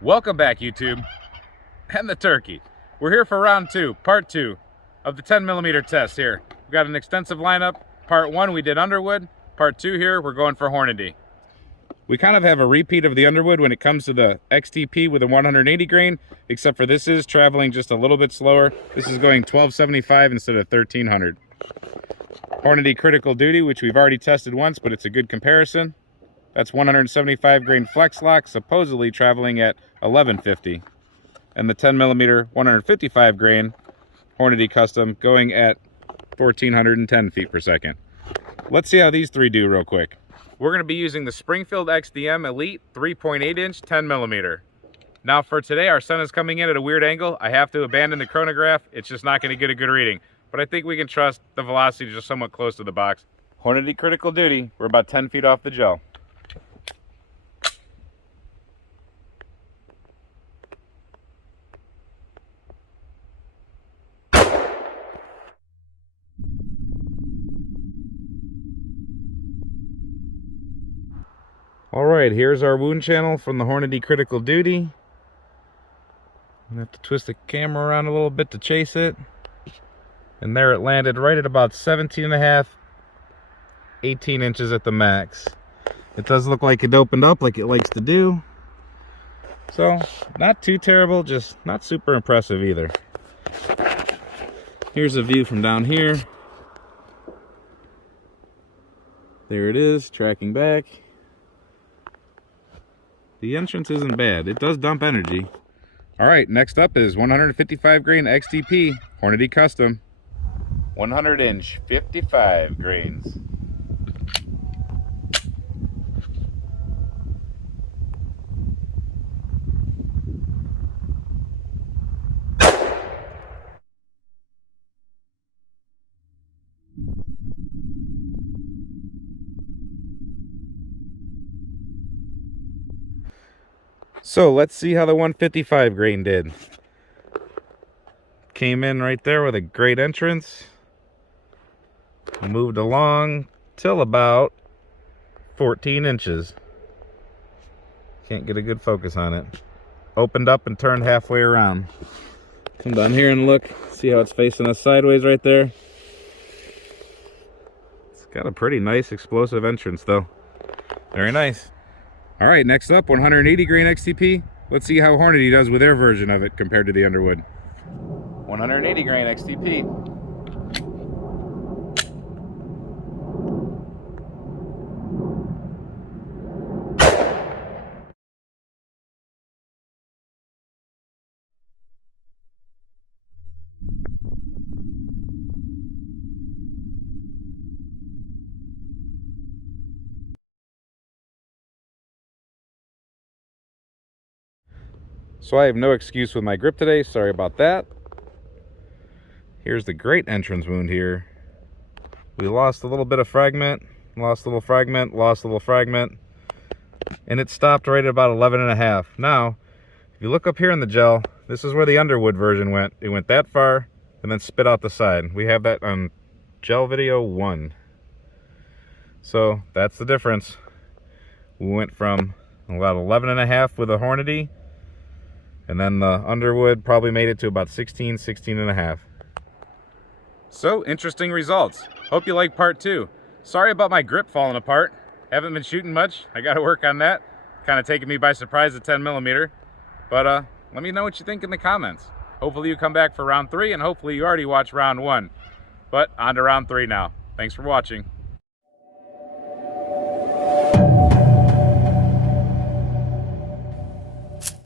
Welcome back, YouTube and the turkey. We're here for round two, part two of the 10mm test here. We've got an extensive lineup. Part one, we did Underwood. Part two here, we're going for Hornady. We kind of have a repeat of the Underwood when it comes to the XTP with a 180 grain, except for this is traveling just a little bit slower. This is going 1275 instead of 1300. Hornady Critical Duty, which we've already tested once, but it's a good comparison. That's 175 grain flex lock, supposedly traveling at 1150. And the 10mm 155 grain Hornady Custom going at 1410 feet per second. Let's see how these three do real quick. We're going to be using the Springfield XDM Elite 3.8 inch 10mm. Now for today, our sun is coming in at a weird angle. I have to abandon the chronograph. It's just not going to get a good reading. But I think we can trust the velocity just somewhat close to the box. Hornady Critical Duty, we're about 10 feet off the gel. All right, here's our wound channel from the Hornady Critical Duty. I'm gonna have to twist the camera around a little bit to chase it. And there it landed right at about 17.5, 18 inches at the max. It does look like it opened up like it likes to do. So, not too terrible, just not super impressive either. Here's a view from down here. There it is, tracking back. The entrance isn't bad. It does dump energy. All right, next up is 155 grain XTP Hornady Custom. 100 inch, 55 grains. So let's see how the 155 grain did. Came in right there with a great entrance. Moved along till about 14 inches. Can't get a good focus on it. Opened up and turned halfway around. Come down here and look. See how it's facing us sideways right there? It's got a pretty nice explosive entrance though. Very nice. All right, next up, 180 grain XTP. Let's see how Hornady does with their version of it compared to the Underwood. 180 grain XTP. So I have no excuse with my grip today, sorry about that. Here's the great entrance wound here. We lost a little bit of fragment, lost a little fragment, lost a little fragment, and it stopped right at about 11.5. Now, if you look up here in the gel, this is where the Underwood version went. It went that far and then spit out the side. We have that on gel video 1. So that's the difference. We went from about 11.5 with a Hornady, and then the Underwood probably made it to about 16, 16.5. So, interesting results. Hope you like part two. Sorry about my grip falling apart. Haven't been shooting much. I gotta work on that. Kind of taking me by surprise at 10mm. But let me know what you think in the comments. Hopefully you come back for round 3, and hopefully you already watched round 1. But on to round 3 now. Thanks for watching.